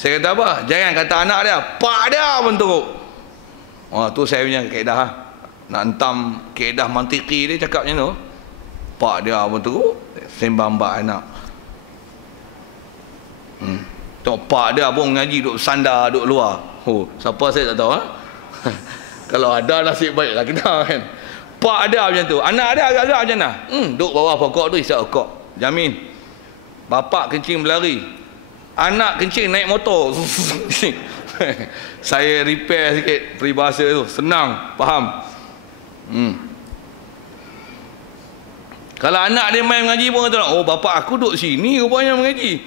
Saya kata apa? Jangan kata anak dia, pak dia pun teruk. Tu saya punya kaedah. Nak hentam kaedah mantiki dia cakap macam tu. Pak dia pun teruk, sembang bak anak. Tok pak dia pun mengaji duduk sandar duduk luar. Siapa saya tak tahu Kalau ada nasib baiklah kena kan. Pak dia macam tu. Anak dia agak-agak macam mana? Duduk bawah pokok tu isap okok. Jamin. Bapak kencing berlari. Anak kencing naik motor. Saya repair sikit peribahasa tu. Senang faham. Kalau anak dia main mengaji pun kata, oh bapak aku duduk sini rupanya mengaji.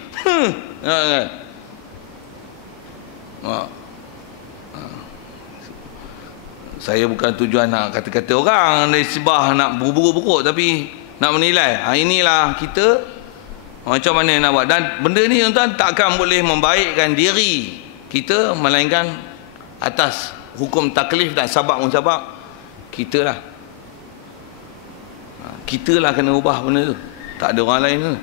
Saya bukan tujuan nak kata-kata orang dari sebah nak buruk-buruk, tapi nak menilai. Inilah kita macam mana nak buat. Dan benda ni tuan-tuan takkan boleh membaikkan diri kita melainkan atas hukum taklif dan sabab-musabab kita lah. Kita lah kena ubah benda tu. Tak ada orang lain tu.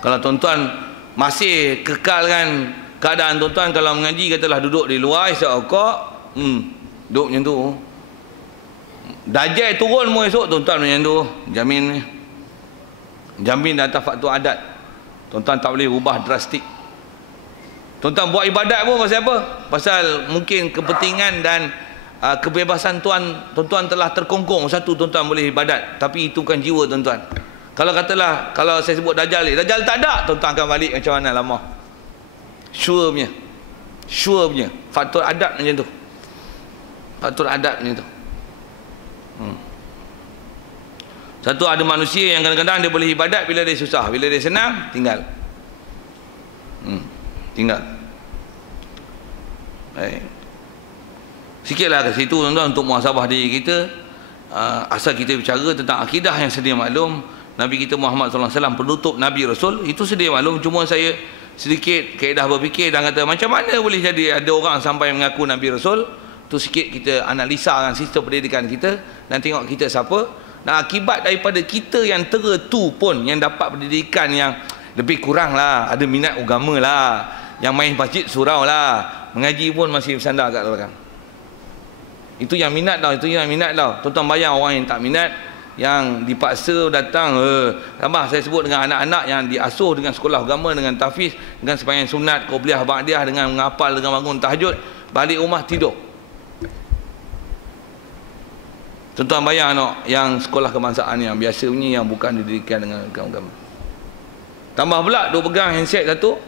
Kalau tuan-tuan masih kekalkan keadaan tuan-tuan kalau mengaji katalah duduk di luar isap okok, duduk macam tu. Dajjal turun mu esok tuan-tuan macam tu. Jamin atas faktor adat. Tuan-tuan tak boleh ubah drastik. Tuan-tuan buat ibadat pun pasal apa? Pasal mungkin kepentingan dan kebebasan tuan-tuan telah terkongkong. Satu, tuan-tuan boleh ibadat, tapi itu bukan jiwa tuan-tuan. Kalau katalah, kalau saya sebut Dajjal ni, Dajjal tak ada, tuan-tuan akan balik macam mana lama. Sure punya faktor adat macam tu. Faktor adat macam tu. Satu, ada manusia yang kadang-kadang dia boleh ibadat bila dia susah, bila dia senang tinggal. Tinggal. Baik. Sikitlah ke situ tuan-tuan untuk muhasabah diri kita. Asal kita bicara tentang akidah yang sedia maklum, Nabi kita Muhammad SAW penutup Nabi Rasul, itu sedia maklum. Cuma saya sedikit kaedah berfikir dan kata macam mana boleh jadi ada orang sampai mengaku Nabi Rasul. Tu sikit kita analisa dengan sistem pendidikan kita dan tengok kita siapa. Nah, akibat daripada kita yang tu pun yang dapat pendidikan yang lebih kurang lah, ada minat agama lah, yang main masjid surau lah, mengaji pun masih bersandar kat belakang. Itu yang minat tau, Tuan-tuan bayang orang yang tak minat, yang dipaksa datang. Tambah saya sebut dengan anak-anak yang diasuh dengan sekolah agama, dengan tahfiz, dengan sembahyang sunat, qobliyah, ba'diyah, dengan menghafal, dengan bangun tahajud, balik rumah tidur. Tuan-tuan bayang yang sekolah kebangsaan yang biasa punya, yang bukan didirikan dengan agama. Tambah pula dia pegang handset satu.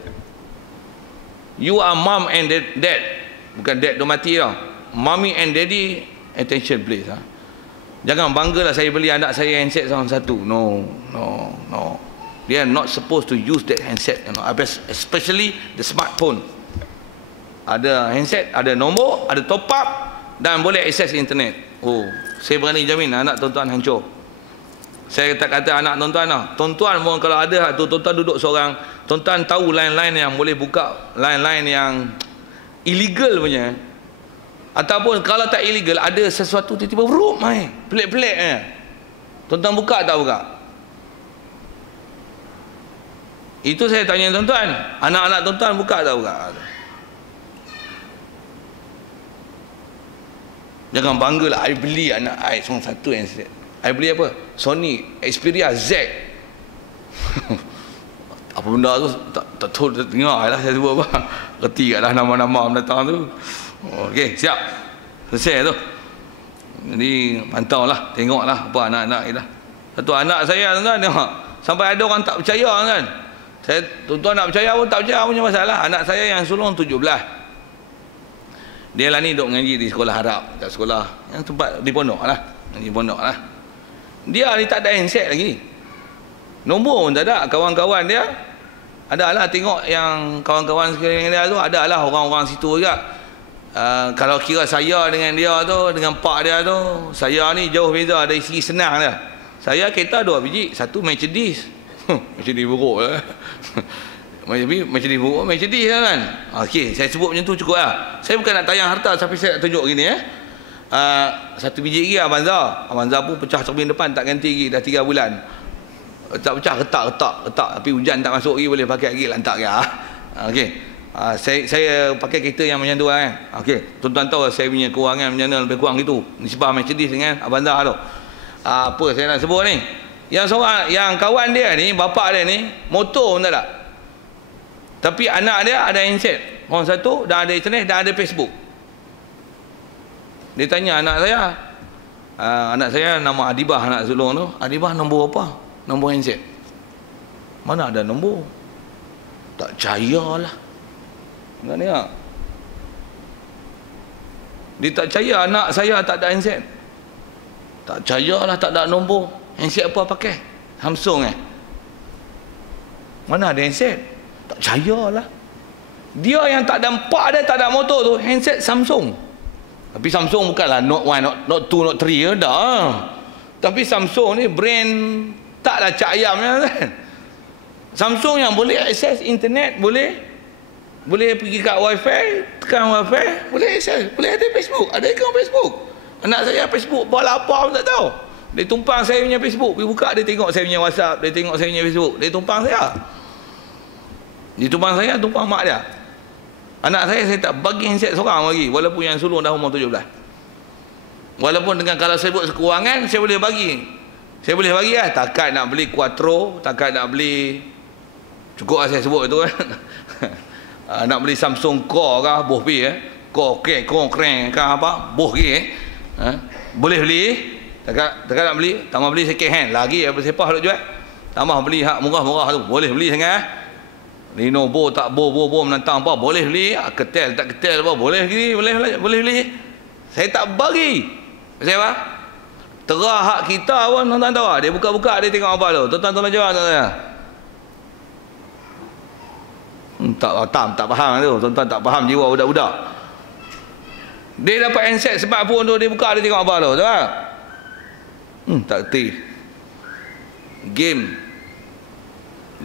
You are mom and dad. Bukan dad dah mati tau. Mommy and daddy, attention please. Jangan banggalah saya beli anak saya handset sama satu. No. They are not supposed to use that handset, especially the smartphone. Ada handset, ada nombor, ada top up dan boleh akses internet. Saya berani jamin anak tuan-tuan hancur. Saya tak kata anak tuan-tuan lah. Tuan-tuan pun kalau ada tu, tuan-tuan duduk seorang, tuan-tuan tahu line-line yang boleh buka, line-line yang illegal punya. Ataupun kalau tak illegal, ada sesuatu tiba-tiba main pelik-pelik tuan-tuan buka tak buka? Itu saya tanya tuan-tuan, anak-anak tuan-tuan buka tak buka? Jangan banggalah, I beli anak I seorang satu handset. I beli apa? Sony Xperia Z. Apa benda tu tak tahu, dengar lah saya sebut apa. Reti kat lah nama-nama mendatang tu. Okey, siap. Selesai tu. Jadi pantaulah, tengoklah apa anak-anak kita. Satu anak saya tuan-tuan tengok, sampai ada orang tak percaya kan. Saya tuan-tuan nak percaya pun tak percaya punya masalah. Anak saya yang sulung 17. Dia lah ni duk mengaji di sekolah Arab, kat sekolah yang tempat di pondok lah. Dia ni tak ada handset lagi. Nombor pun tak ada. Kawan-kawan dia adalah tengok yang kawan-kawan sekalian dia tu, adalah orang-orang situ juga. Kalau kira saya dengan dia tu, dengan pak dia tu, saya ni jauh beza dari segi senang dia. Saya kereta 2 biji, satu Mercedes. Mercedes buruk lah. Mercedes buruk, Mercedes lah kan. Okey, saya sebut macam tu cukup lah. Saya bukan nak tayang harta, tapi saya nak tunjuk gini satu biji lagi Avanza pun pecah cermin depan, tak ganti lagi dah 3 bulan. Tak pecah, retak. Tapi hujan tak masuk lagi, boleh pakai lagi, lantak ke. Okey. Saya pakai kereta yang macam tu kan. Okey, tuan-tuan tahu saya punya kewangan macam mana, lebih kurang gitu. Nisbah Mercedes dengan Avanza tu. Apa saya nak sebut ni? Yang seorang, yang kawan dia ni, bapak dia ni, motor pun tak ada. Tapi anak dia ada handset. Orang satu dah ada internet, dah ada Facebook. Dia tanya anak saya nama Adibah, anak sulung tu. Adibah nombor apa? Nombor handset. Mana ada nombor? Tak percayalah. Nak tengok. Dia tak percaya anak saya tak ada handset. Tak percayalah, tak ada nombor. Handset apa pakai? Samsung Mana ada handset? Tak percayalah. Dia yang tak ada empat dia, tak ada motor tu, handset Samsung. Tapi Samsung bukanlah Note 1, Note 2, Note 3 dah. Tapi Samsung ni brand taklah cak ayamnya kan. Samsung yang boleh akses internet, boleh pergi kat wifi, tekan wifi, boleh akses, boleh ada Facebook, ada akaun Facebook. Anak saya Facebook buat apa pun tak tahu. Dia tumpang saya punya Facebook, pergi buka, dia tengok saya punya WhatsApp, dia tengok saya punya Facebook, dia tumpang saya. Dia tumpang saya, tumpang mak dia. Anak saya tak bagi handset seorang lagi, walaupun yang sulung dah umur 17. Walaupun dengan kalau saya buat kekurangan, saya boleh bagi. Saya boleh bagi lah, takkan nak beli Quattro, takkan nak beli, cukup lah saya sebut itu kan. Nak beli Samsung Core kah, boh pi Core keren kah apa, boh ke boleh beli. Takkan nak beli, tambah beli second hand lagi apa sepah duk jual. Tambah beli hak murah-murah tu, boleh beli sangat. Lenovo tak bo menantang apa, boleh beli. Ketel tak ketel apa, boleh beli. Saya tak bagi. Pasal apa? Terah hak kita pun tuan-tuan tahu. Dia buka-buka, dia tengok apa tu. Tuan-tuan jawab tuan-tuan. Tak faham tu. Tuan-tuan tak faham jiwa budak-budak. Dia dapat handset smartphone tu, dia buka, dia tengok apa tu. Tahu tak? Tak kerti. Game.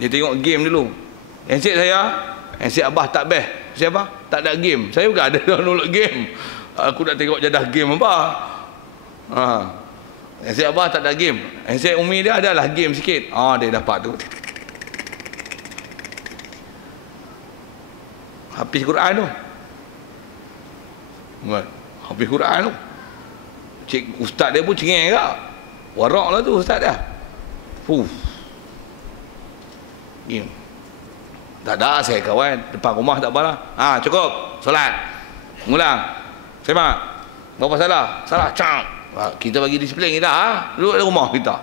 Dia tengok game dulu. Handset saya, handset abah tak best. Siapa? Tak ada game. Saya bukan ada download game. Aku nak tengok jadah game apa. Handset abah tak ada game. Handset umi dia adalah game sikit. Dia dapat tu. Habis Quran tu. Habis Quran tu. Cik ustaz dia pun cengeng tak? Warak lah tu ustaz dia. Game. Tak ada saya kawan depan rumah tak apalah. Cukup solat. Ngulang. Semak. Berapa salah? Salah. Cang. Kita bagi disiplin kita. Duduk di rumah kita.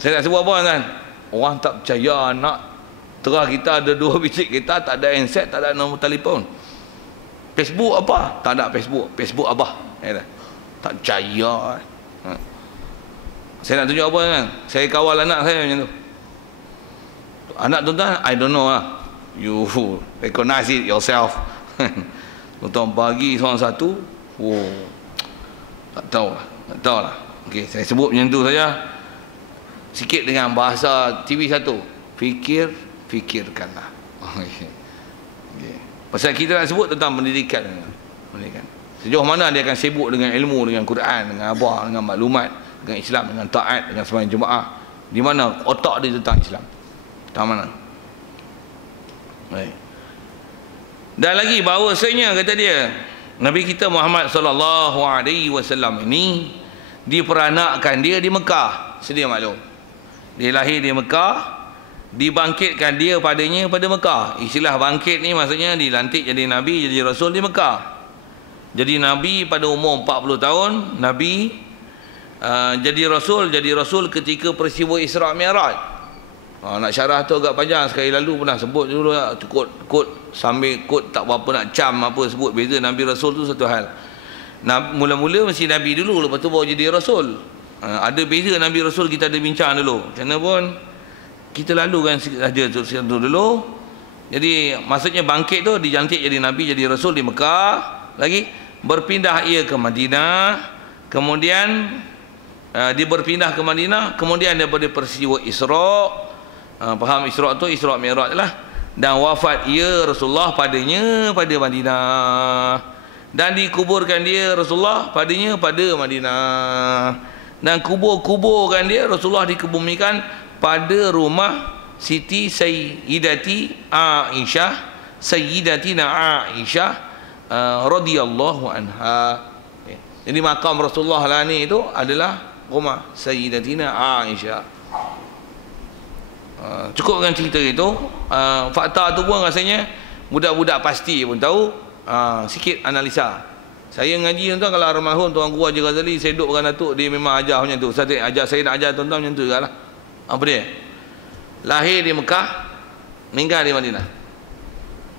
Saya nak sebut apa kan? Orang tak percaya anak terah kita ada 2 biji kita tak ada handset, tak ada nombor telefon. Facebook apa? Tak ada Facebook. Facebook abah. Tak percaya. Saya nak tunjuk apa kan? Saya kawal anak saya macam tu. Anak tuan-tuan, I don't know lah. You recognize it yourself. Tuan-tuan bagi seorang satu, tak tahu lah. Okay, saya sebut macam tu saja. Sikit dengan bahasa TV satu. Fikirkanlah. Okay. Pasal kita nak sebut tentang pendidikan. Sejauh mana dia akan sibuk dengan ilmu, dengan Quran, dengan abah, dengan maklumat, dengan Islam, dengan taat, dengan sembahyang Jumaat. Di mana otak dia tentang Islam. Tentang mana? Baik. Dan lagi bahawasanya kata dia, Nabi kita Muhammad sallallahu alaihi wasallam ini diperanakkan dia di Mekah. Sedia maklum. Dia lahir di Mekah, dibangkitkan dia padanya pada Mekah. Istilah bangkit ni maksudnya dilantik jadi Nabi, jadi Rasul di Mekah. Jadi Nabi pada umur 40 tahun, Nabi jadi Rasul ketika peristiwa Isra' Mi'raj. Nak syarah tu agak panjang, sekali lalu pernah sebut dulu lah. Kod sambil kod tak berapa nak cam apa sebut beza Nabi Rasul tu satu hal. Mula-mula mesti Nabi dulu, lepas tu baru jadi Rasul. Ada beza Nabi Rasul, kita ada bincang dulu. Kerana pun kita lalukan saja tu dulu. Jadi maksudnya bangkit tu dijantik jadi Nabi, jadi Rasul di Mekah. Lagi berpindah ia ke Madinah. Kemudian dia berpindah ke Madinah. Kemudian daripada peristiwa Isra', faham Isra' tu Isra' Mi'raj lah. Dan wafat ia Rasulullah padanya pada Madinah. Dan dikuburkan dia Rasulullah padanya pada Madinah. Dan kuburkan dia Rasulullah dikebumikan pada rumah Siti Sayyidati Sayyidatina Aisyah radhiyallahu anha. Jadi makam Rasulullah lah ni itu adalah rumah Sayyidatina Aisyah. Cukup dengan cerita itu. Fakta tu pun rasanya budak-budak pasti pun tahu. Sikit analisa. Saya ngaji tuan-tuan, kalau almarhum Tuan Guru Haji Ghazali, saya duduk dengan Datuk, dia memang ajar macam tu. Saya nak ajar tuan-tuan macam tu jugalah. Apa dia? Lahir di Mekah, meninggal di Madinah.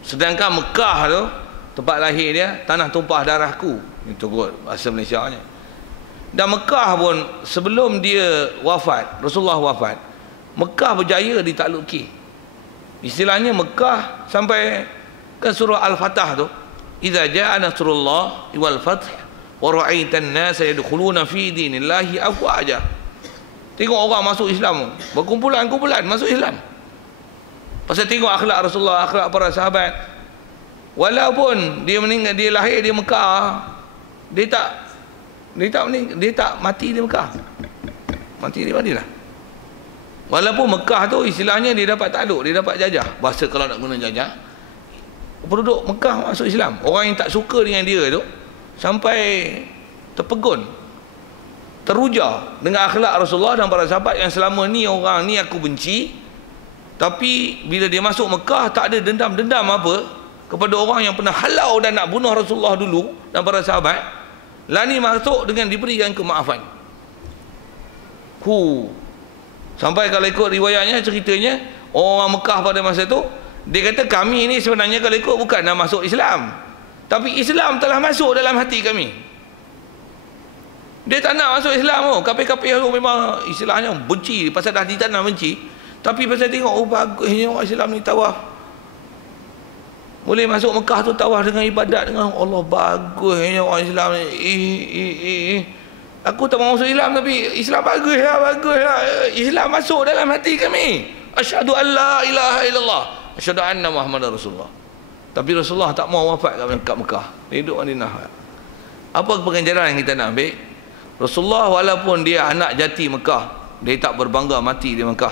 Sedangkan Mekah tu, tempat lahir dia, tanah tumpah darahku. Itu kot bahasa Malaysianya. Dan Mekah pun sebelum dia wafat, Rasulullah wafat, Mekah berjaya ditakluki. Istilahnya Mekah sampai ke surah Al-Fatah tu, idza jaa nasrullah wal fath wa ra'aitan nas yadkhuluna fi dinillahi afwaja. Tengok orang masuk Islam, berkumpulan-kumpulan masuk Islam. Pasal tengok akhlak Rasulullah, akhlak para sahabat. Walaupun dia meninggal, dia lahir di Mekah, dia tak mati di Mekah. Mati di Madinah. Walaupun Mekah tu istilahnya dia dapat takluk, dia dapat jajah. Bahasa kalau nak guna jajah, penduduk Mekah masuk Islam. Orang yang tak suka dengan dia tu sampai terpegun, teruja dengan akhlak Rasulullah dan para sahabat yang selama ni orang ni aku benci. Tapi bila dia masuk Mekah, tak ada dendam-dendam apa kepada orang yang pernah halau dan nak bunuh Rasulullah dulu dan para sahabat. Lah ni masuk dengan diberikan kemaafan. Sampai kalau ikut riwayatnya, ceritanya orang Mekah pada masa tu, dia kata kami ni sebenarnya kalau ikut bukan nak masuk Islam, tapi Islam telah masuk dalam hati kami. Dia tak nak masuk Islam tu. Kafir-kafir tu memang istilahnya benci, pasal dah ditanam benci. Tapi pasal tengok, bagusnya orang Islam ni tawaf, boleh masuk Mekah tu tawaf dengan ibadat dengan Allah, bagusnya orang Islam ni. Aku tak mau masuk Islam, tapi Islam baguslah. Islam masuk dalam hati kami. Asyhadu an la ilaha illallah, asyhadu anna Muhammadar Rasulullah. Tapi Rasulullah tak mau wafat kat Mekah, dia duduk Madinah. Apa pengajaran yang kita nak ambil? Rasulullah walaupun dia anak jati Mekah, dia tak berbangga mati di Mekah.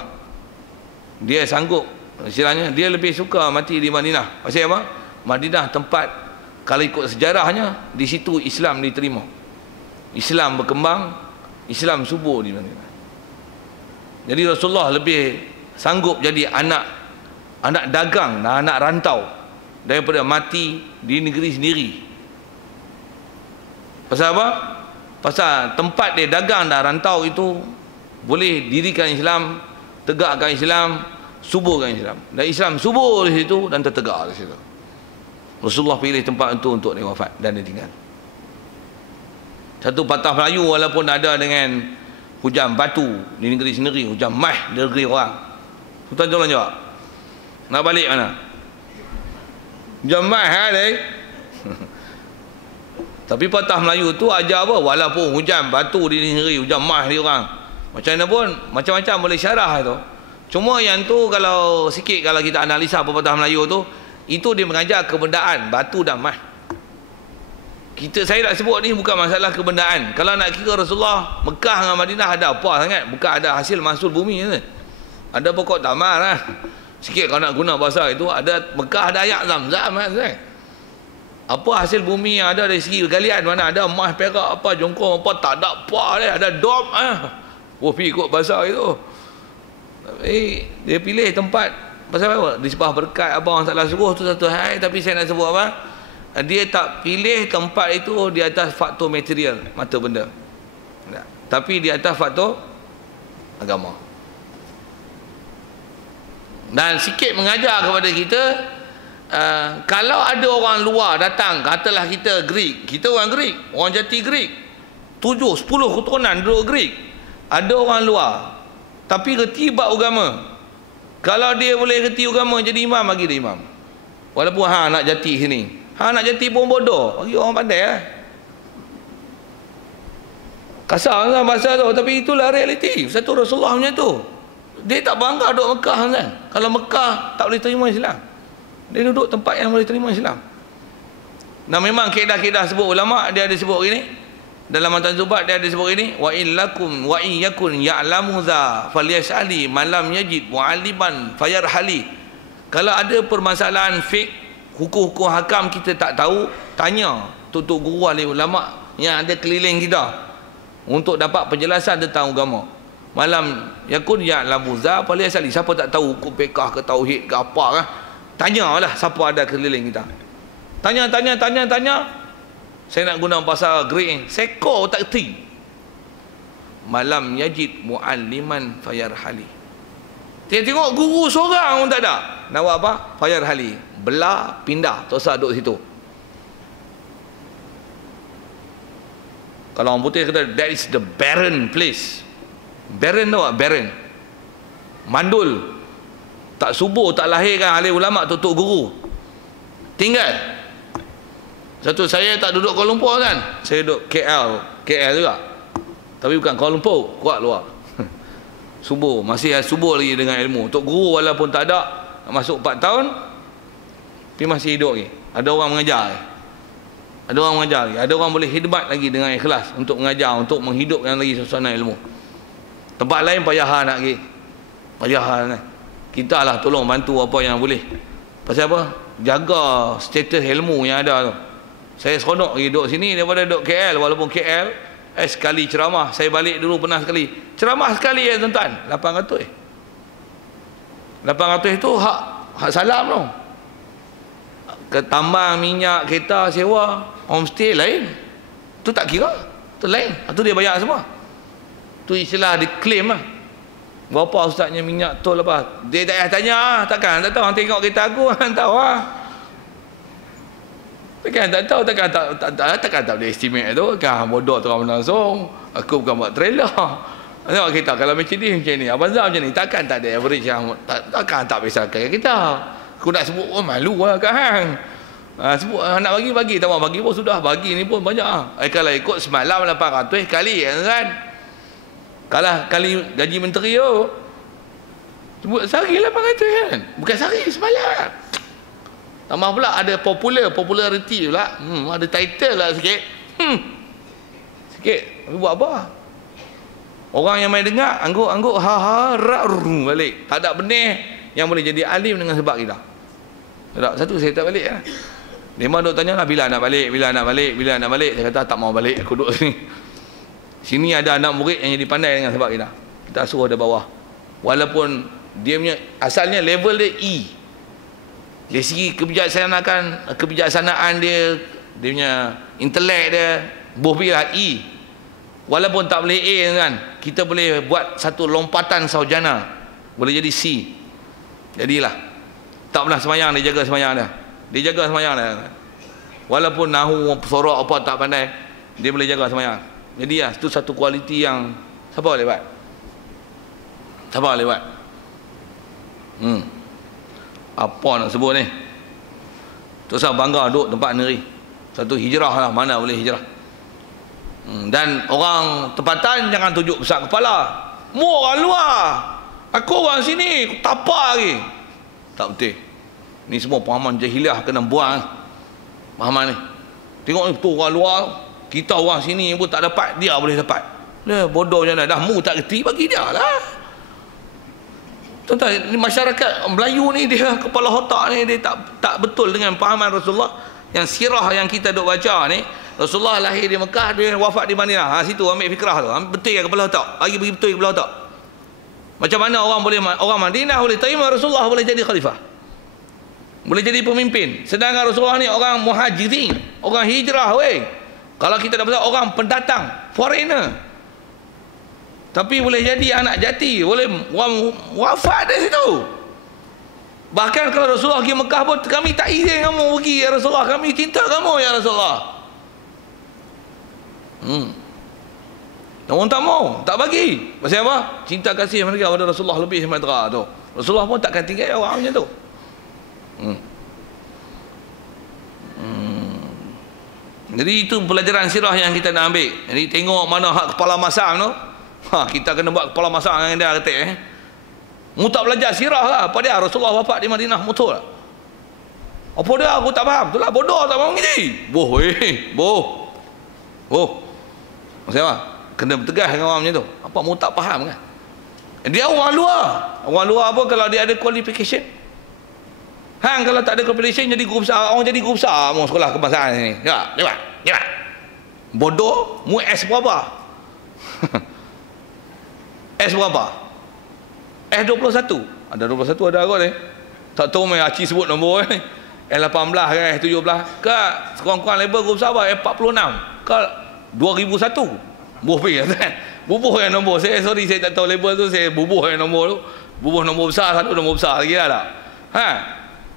Dia sanggup, istilahnya dia lebih suka mati di Madinah. Pasal apa? Madinah tempat, kalau ikut sejarahnya, di situ Islam diterima, Islam berkembang, Islam subur di Madinah. Jadi Rasulullah lebih sanggup jadi anak dagang, anak rantau, daripada mati di negeri sendiri. Pasal apa? Pasal tempat dia dagang dan rantau itu boleh dirikan Islam, tegakkan Islam, suburkan Islam. Dan Islam subur di situ dan tertegak di situ. Rasulullah pilih tempat itu untuk dia wafat dan dia tinggal. Satu patah Melayu walaupun ada dengan hujan batu di negeri sendiri, hujan mah di negeri orang. Tuan tolong jawab. Nak balik mana? Hujan mah deh. Tapi patah Melayu tu ajar apa? Walaupun hujan batu di negeri, hujan mah di orang, macam mana pun, macam-macam boleh syarah tu. Cuma yang tu kalau sikit, kalau kita analisa pepatah Melayu tu, itu dia mengajar kebendaan batu dan mah. Saya nak sebut ni bukan masalah kebendaan. Kalau nak kira Rasulullah, Mekah dengan Madinah ada apa sangat? Bukan ada hasil mahsul bumi ni. Ada pokok tamar lah. Sikit kalau nak guna bahasa itu, ada Mekah ada ayak Zam-Zam kan. Apa hasil bumi yang ada dari segi galian, mana ada emas, perak, apa, jongkong, apa, tak ada apa dia, ada dom pergi ikut bahasa itu. Tapi dia pilih tempat pasal apa? Disebah berkat abang salah suruh tu satu hal, tapi saya nak sebut apa? Dia tak pilih tempat itu di atas faktor material, mata benda. Tapi di atas faktor agama. Dan sikit mengajar kepada kita, kalau ada orang luar datang, katalah kita Greek, kita orang Greek, orang jati Greek, 7, 10 keturunan duduk Greek, ada orang luar tapi reti bab agama. Kalau dia boleh reti agama jadi imam, bagi dia imam. Walaupun nak jati sini, nak jati pun bodoh, bagi orang pandai lah. Kasar kan bahasa tu, tapi itulah realiti. Satu Rasulullah punya tu, dia tak bangga duduk Mekah kan. Kalau Mekah tak boleh terima Islam, dia duduk tempat yang boleh terima Islam. Dan memang kaedah-kaedah sebut ulama, dia ada sebut gini, Dalam matan Zubat dia ada sebut ini, wa illakum wa iyyakun ya'lamu za falyas'ali man lam yajid mu'alliman fayarhali. Kalau ada permasalahan fik, hukum-hukum hakam kita tak tahu, tanya tok guru ahli ulama yang ada keliling kita untuk dapat penjelasan tentang agama. Malam yakun ya'lamu za falyas'ali. Siapa tak tahu hukum fiqh ke tauhid ke apa kan, tanyalah siapa ada keliling kita. Tanya. Saya nak guna bahasa Greek, seko tak kerti. Malam yajid mu'alliman fayarhali. Tengok guru seorang pun tak ada. Nak buat apa? Fayarhali. Belah, pindah. Tak usah duduk situ. Kalau orang putih kata, that is the barren place. Barren tu tak? Barren. Mandul. Tak subuh, tak lahirkan ahli ulama, tutup guru. Tinggal. Satu, saya tak duduk Kuala Lumpur kan, saya duduk KL juga, tapi bukan Kuala Lumpur, kuat luar. Subuh, masih subuh lagi dengan ilmu. Tok guru walaupun tak ada, masuk 4 tahun tapi masih hidup lagi. Ada orang mengajar lagi. Ada orang boleh khidmat lagi dengan ikhlas untuk mengajar, untuk menghidupkan lagi suasana ilmu. Tempat lain payahan nak pergi, payahan kan. Kita lah tolong bantu apa yang boleh. Pasal apa? Jaga status ilmu yang ada tu. Saya seronok pergi duduk sini daripada duduk KL. Walaupun KL sekali ceramah, saya balik dulu pernah sekali ceramah sekali ya tuan-tuan, 800 itu hak salam tu. Ketambang minyak kereta sewa homestay lain, tu tak kira, tu lain, tu dia bayar semua. Tu istilah diklaim lah. Berapa ustaznya minyak tol apa, dia tak payah tanya, takkan tak tahu. Orang tengok kereta aku kan tahu lah. Takkan tak tahu, takkan tak boleh estimate tu kan. Bodoh terang langsung, aku bukan buat trailer. Tengok kita kalau macam ni Abang Zam macam ni, takkan tak ada average yang takkan tak biasakan kita. Aku nak sebut pun malu lah kan. Sebut nak bagi tak mau bagi pun sudah, bagi ni pun banyak. Kalau ikut semalam 800 kali kan, kalah kali gaji menteri tu. Sebut sehari 800 kan, bukan sehari, semalam. Tambah pula ada populariti pula. Ada title lah sikit. Sikit. Tapi buat apa? Orang yang main dengar, angguk balik. Tak ada benih yang boleh jadi alim dengan sebab kita. Tak, satu saya tak balik lah. Memang duk tanya lah, bila nak balik. Saya kata tak mau balik, aku duduk sini. Sini ada anak murid yang jadi pandai dengan sebab kita. Kita suruh dari bawah. Walaupun dia punya asalnya level dia E. Dari segi kebijaksanaan dia punya intelek dia, boleh E. Walaupun tak boleh A kan, kita boleh buat satu lompatan sarjana, boleh jadi C. Jadilah. Tak pernah semayang, dia jaga semayang dia. Walaupun nahu sorok apa tak pandai, dia boleh jaga semayang. Jadi lah, itu satu kualiti yang siapa boleh buat? Apa nak sebut ni? Tu saya bangga duduk tempat negeri. Satu hijrah lah, mana boleh hijrah. Dan orang tempatan jangan tunjuk besar kepala. Mu orang luar, aku orang sini, aku tapak lagi. Tak betul. Ni semua pahaman jahiliah, kena buang pahaman ni. Tengok ni, tu orang luar, kita orang sini pun tak dapat, dia boleh dapat. Bodohnya dah mu tak kerti, bagi dia lah. Tuan-tuan, masyarakat Melayu ni, dia kepala otak ni dia tak betul dengan pahaman Rasulullah. Yang sirah yang kita duk baca ni, Rasulullah lahir di Mekah, dia wafat di Madinah. Situ ambil fikrah tu, ambil betul ke kepala otak, bagi betul ke kepala otak. Macam mana orang Madinah boleh terima Rasulullah boleh jadi khalifah, boleh jadi pemimpin, sedangkan Rasulullah ni orang muhajirin, orang hijrah weh. Kalau kita dah pasal orang pendatang, foreigner, tapi boleh jadi anak jati, boleh wafat dari situ. Bahkan kalau Rasulullah pergi Mekah pun, kami tak izin kamu pergi ya Rasulullah, kami cinta kamu ya Rasulullah. Orang tak mau, tak bagi. Pasal apa? Cinta kasih mereka pada Rasulullah lebih sementara tu. Rasulullah pun takkan tinggal orang macam tu. Jadi itu pelajaran sirah yang kita nak ambil. Jadi tengok mana hak kepala masam tu, kita kena buat kepala masam yang dia kata mu tak belajar sirah lah. Apa dia Rasulullah wafat di Madinah, betul lah. Apa dia aku tak faham. Itulah bodoh, tak faham gini. Boh. Maksud apa? Kena bertegas dengan orang macam tu. Apa mu tak faham kan? Dia orang luar. Orang luar apa kalau dia ada qualification? Hang kalau tak ada qualification jadi guru besar, orang jadi guru besar mu sekolah kebangsaan ni. Ya. Bodoh, mu S berapa? S berapa? S21. Ada 21 ada kot ni. Tak tahu mai Acik sebut nombor ni. S18 kan, S17. Kak, sekurang-kurang level guru besar apa? S46. Kak 2001. Bubuh kan? Bubuh yang nombor. Saya tak tahu label tu, saya bubuh yang nombor tu. Bubuh nombor besar, satu nombor besar lagi lah tak. Ha?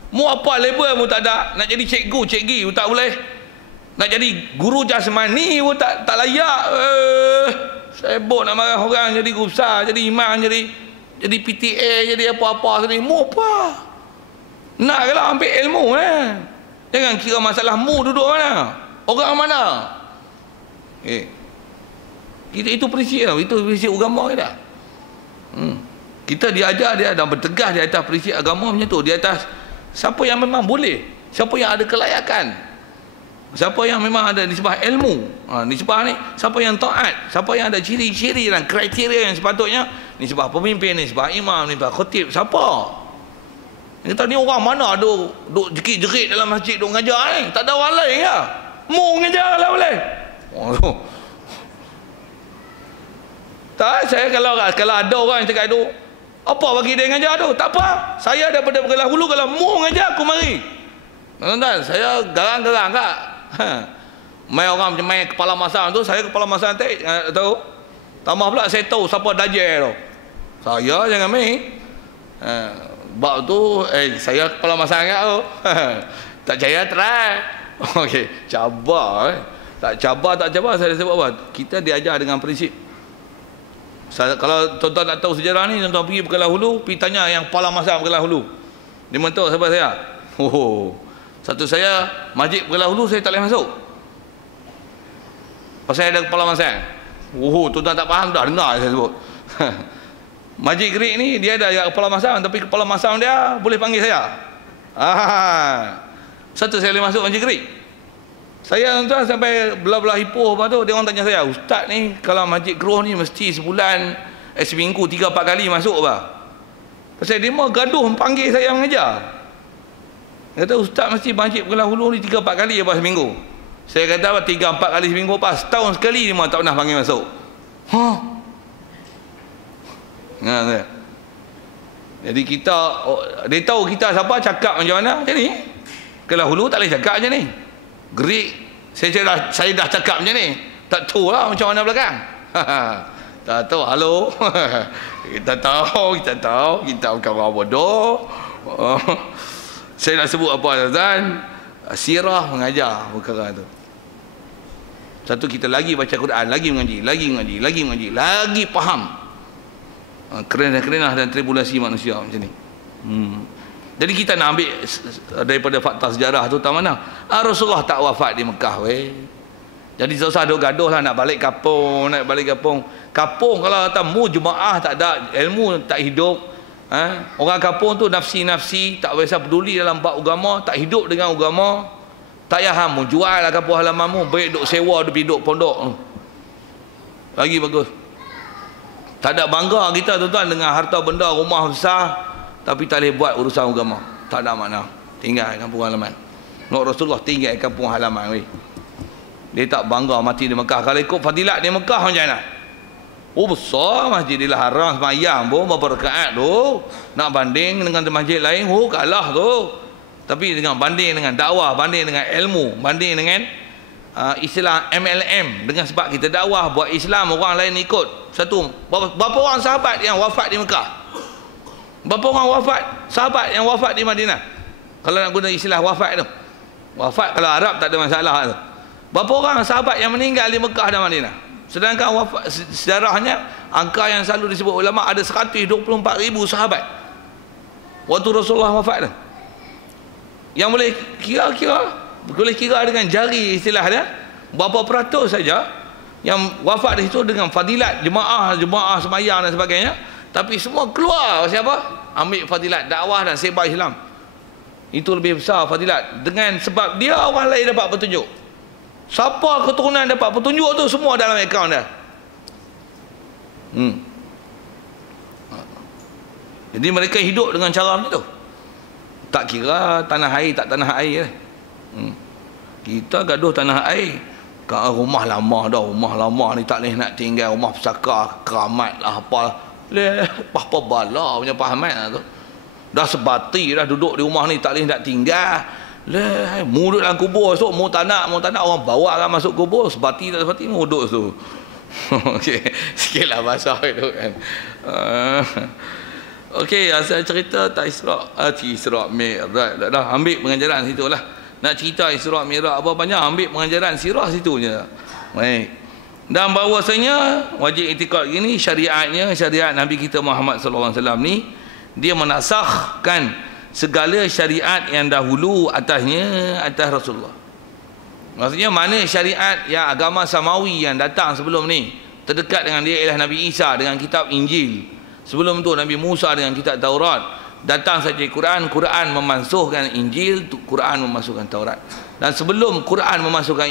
Mu apa label mu tak ada? Nak jadi cikgu mu tak boleh. Nak jadi guru jasmani mu tak layak. Sibuk nak marah orang jadi guru besar, jadi imam, jadi PTA, jadi apa-apa sini. Mu apa? Nak ke lah ambil ilmu Jangan kira masalah mu duduk mana. Orang mana? Itu prinsip tau. Itu prinsip agama kita. Kita diajar dia dan bertegas di atas prinsip agama macam tu. Di atas siapa yang memang boleh, siapa yang ada kelayakan, siapa yang memang ada nisbah ilmu, nisbah ni siapa yang taat, siapa yang ada ciri-ciri dan kriteria yang sepatutnya, nisbah pemimpin, nisbah imam, nisbah khatib, siapa. Kita ni orang mana duk jerit-jerit dalam masjid duk ngajar ni? Tak ada orang lain ke? Mu ngajar lah boleh. Tak, saya kalau ada orang yang cakap itu, apa bagi dia ngajar tu? Tak apa. Saya daripada Begalah Hulu, kalau mu ngajar aku mari. Tuan-tuan, saya garang-garang kak. Main orang macam main kepala masam tu, saya kepala masam tak tahu. Tambah pula saya tahu siapa dajal tu. Saya jangan main. Bab tu saya kepala masam kat tu. Tak percaya try. Okey, cabar tak cabar saya sebab apa? Kita diajar dengan prinsip. Kalau tuan-tuan nak tahu sejarah ni, tuan-tuan pergi Begalah Hulu, pergi tanya yang kepala masam Begalah Hulu. Dia mentuk sahabat saya. Satu saya masjid Begalah Hulu saya tak boleh masuk. Pasal ada kepala masam. Tuan-tuan tak faham dah dengar saya sebut. Masjid Gerik ni dia ada kepala masam, tapi kepala masam dia boleh panggil saya. Satu saya boleh masuk Masjid Gerik. Saya tuan sampai belah-belah Ipoh apa tu, dia orang tanya saya, ustaz ni kalau Masjid Keruh ni mesti sebulan seminggu 3-4 kali masuk apa? Pasal dia mau gaduh panggil saya mengajar. Dia kata ustaz mesti Masjid Begalah Hulu ni 3-4 kali apa seminggu. Saya kata apa 3-4 kali seminggu apa? Setahun sekali dia mau tak pernah panggil masuk. Jadi kita dia tahu kita siapa cakap macam mana macam ni. Begalah Hulu tak boleh cakap macam ni. Gerik saya dah cakap macam ni, tak tahu lah macam mana belakang. Tak tahu. Halo. kita tahu kita bukan orang bodoh. Saya nak sebut apa tuan, sirah mengajar perkara tu. Satu, kita lagi baca Quran, lagi mengaji, lagi faham kerenah dan tribulasi manusia macam ni. Jadi kita nak ambil daripada fakta sejarah tu tak mana? Rasulullah tak wafat di Mekah Jadi tak usah duk gaduh lah nak balik kampung. Kampung kalau kata mu jemaah tak ada ilmu, tak hidup. Orang kampung tu nafsi-nafsi, tak biasa peduli dalam bab agama, tak hidup dengan agama. Tak payah mu jual lah kampung halaman mu, baik duk sewa duk pondok. Lagi bagus. Tak ada bangga kita tuan-tuan dengan harta benda rumah besar, tapi tak boleh buat urusan agama. Tak ada makna. Tinggal kampung halaman. Rasulullah tinggal kampung halaman. Dia tak bangga mati di Mekah. Kalau ikut fadilat di Mekah macam mana? Besar Masjidil Haram semayang berapa rakaat tu. Nak banding dengan masjid lain, kalah tu. Tapi dengan banding dengan dakwah, banding dengan ilmu, banding dengan istilah MLM, dengan sebab kita dakwah buat Islam, orang lain ikut. Satu, berapa orang sahabat yang wafat di Mekah? Berapa orang sahabat yang wafat di Madinah? Kalau nak guna istilah wafat tu, wafat kalau Arab tak ada masalah tu. Berapa orang sahabat yang meninggal di Mekah dan Madinah? Sedangkan wafat sejarahnya, angka yang selalu disebut ulama ada 124,000 sahabat waktu Rasulullah wafat tu. Yang boleh kira dengan jari istilahnya, berapa peratus saja yang wafat di situ dengan fadilat jemaah semayang dan sebagainya. Tapi semua keluar siapa? Ambil fadilat dakwah dan sebar Islam. Itu lebih besar fadilat. Dengan sebab dia orang lain dapat petunjuk. Siapa keturunan dapat petunjuk tu semua dalam akaun dah. Jadi mereka hidup dengan cara macam tu. Tak kira tanah air tak tanah air lah. Kita gaduh tanah air. Rumah lama dah, rumah lama ni tak boleh nak tinggal, rumah pesaka, keramat lah apa. Apa bala punya pahamat lah tu. Dah sebati dah duduk di rumah ni tak boleh nak tinggal. Mu duduk dalam kubur esok, mu tak nak orang bawa kan masuk kubur, sebati tak sebati mu duduk tu. Okey, sikitlah bahasa itu kan. Okey, asal cerita tak Isra' Mi'raj dah ambil pengajaran situ lah. Nak cerita Isra' Mi'raj apa banyak, ambil pengajaran sirah situ je. Baik. Dan bahawasanya wajib itikad gini, syariat Nabi kita Muhammad sallallahu alaihi wasallam ni dia menasahkan segala syariat yang dahulu atas Rasulullah. Maksudnya mana syariat yang agama samawi yang datang sebelum ni terdekat dengan dia ialah Nabi Isa dengan kitab Injil. Sebelum tu Nabi Musa dengan kitab Taurat. Datang saja Quran memansuhkan Injil, Quran memasukkan Taurat. Dan sebelum Quran memasukkan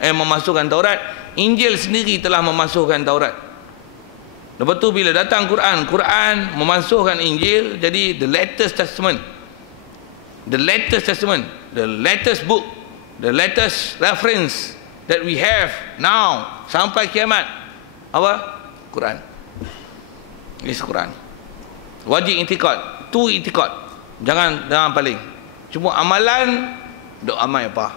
memasukkan Taurat, Injil sendiri telah memasukkan Taurat. Lepas tu bila datang Quran memasukkan Injil, jadi the latest testament, the latest book, the latest reference that we have now sampai kiamat apa? Quran. Is Quran. Wajib itikad, tu itikad. Jangan paling. Cuma amalan duk amal apa?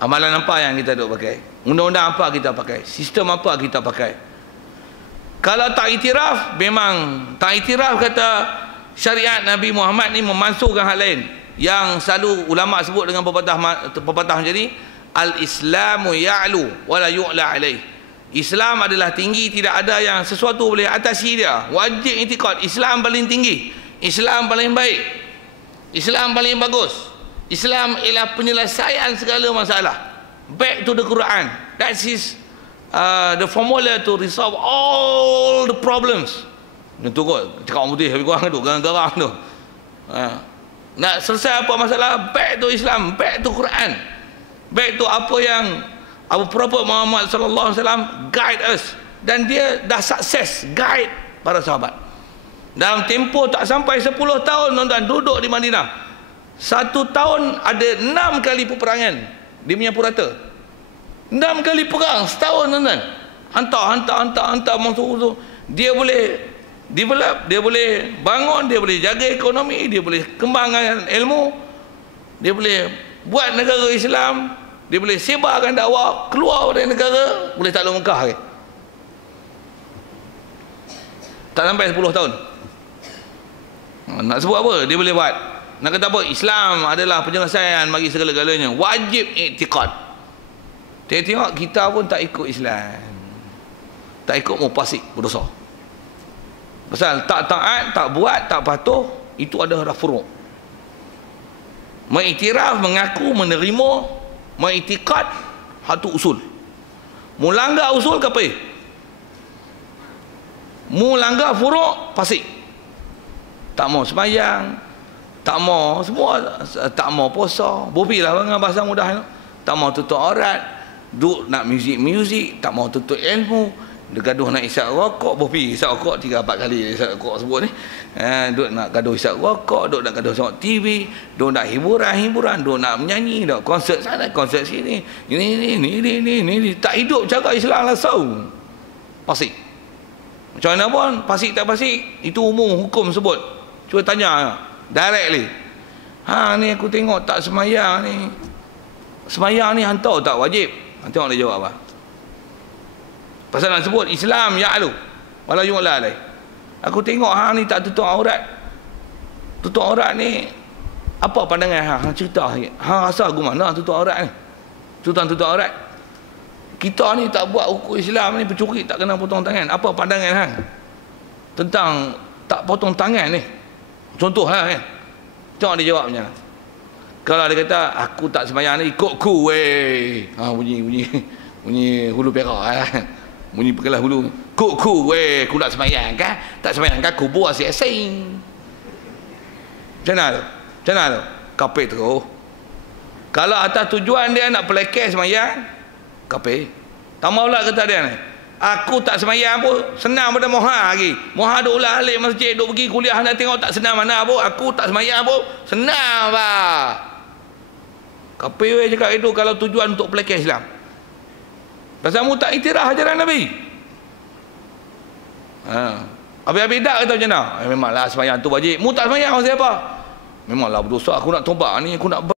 Amalan apa yang kita duk pakai? Undang-undang apa kita pakai? Sistem apa kita pakai? Kalau tak iktiraf, memang tak iktiraf kata syariat Nabi Muhammad ni memasukkan hal lain yang selalu ulama sebut dengan pepatah macam ni, al-islamu ya'lu wa la yu'la alaih. Islam adalah tinggi, tidak ada yang sesuatu boleh atasi dia. Wajib itikad Islam paling tinggi, Islam paling baik, Islam paling bagus. Islam ialah penyelesaian segala masalah. Back to the Quran. That is the formula to resolve all the problems. Itu kot cakap orang putih lebih kurang tu, garang-garang tu. Nak selesai apa masalah, back to Islam, back to Quran, back to apa yang Prophet Muhammad sallallahu alaihi wasallam guide us. Dan dia dah sukses guide para sahabat. Dalam tempoh tak sampai 10 tahun tuan-tuan duduk di Madinah. 1 tahun ada 6 kali peperangan dia punya purata. 6 kali perang setahun tuan-tuan. Hantar masuk. Dia boleh develop, dia boleh bangun, dia boleh jaga ekonomi, dia boleh kembangkan ilmu, dia boleh buat negara Islam, dia boleh sebarkan dakwah keluar dari negara, boleh takluk Mekah ke? Tak sampai 10 tahun. Nak sebut apa? Dia boleh buat. Nak kata apa? Islam adalah penyelesaian bagi segala-galanya. Wajib iktikad. Tengok kita pun tak ikut Islam. Tak ikut mufasik, berdosa. Pasal tak taat, tak buat, tak patuh, itu adalah furu'. Mengiktiraf, mengaku, menerima, mengiktikad, satu usul. Melanggar usul kafir. Melanggar furu', fasik. Tak mau sembahyang, tak mau semua, tak mau puasa, bobilah dengan bahasa mudah. Tak mau tutup aurat, duk nak muzik, tak mau tutup ilmu, dia gaduh nak isap rokok, bobi isap rokok 3-4 kali isap rokok sebut ni. Duk nak gaduh isap rokok, duk nak gaduh tengok TV, duk nak hiburan, duk nak menyanyi, duk konsert sana, konsert sini. Ini tak hidup cara Islam lah sau. Fasik. Macam mana pun, fasik tak fasik, itu umum hukum sebut. Cuba tanya directly. Ni aku tengok tak semayang ni. Semayang ni hantar tak wajib? Tengok dia jawab apa. Pasal nak sebut Islam ya'lu wala yu'la alaih. Aku tengok ni tak tutup aurat. Tutup aurat ni apa pandangan cerita sikit. Rasa aku mana tutup aurat ni? Tutup aurat. Kita ni tak buat hukum Islam ni, pencuri tak kena potong tangan. Apa pandangan tentang tak potong tangan ni? Contohlah kan. Tengok dia jawab macam mana. Kalau dia kata aku tak sembahyang ni, ikut ku weh. Bunyi hulu perak kan. Bunyi pekelah hulu. Ku weh, aku tak sembahyang kan? Tak sembahyang kan kubur asing-asing. Macam mana tu? Kapit terus. Kalau atas tujuan dia nak pelekeh semayang, kafir. Tambah pula kata dia ni, aku tak semayang pun senang pada Moha lagi. Moha duk ulang alik masjid, duk pergi kuliah, nak tengok tak senang mana pun. Aku tak semayang pun senang bah. Kafir cakap itu kalau tujuan untuk pelekeh Islam. Pasal mu tak iktiraf ajaran Nabi. Habis-habis tak kata macam mana? Memanglah semayang tu wajib. Mu tak semayang pasal apa? Memanglah berdosa, aku nak tobat ni, aku nak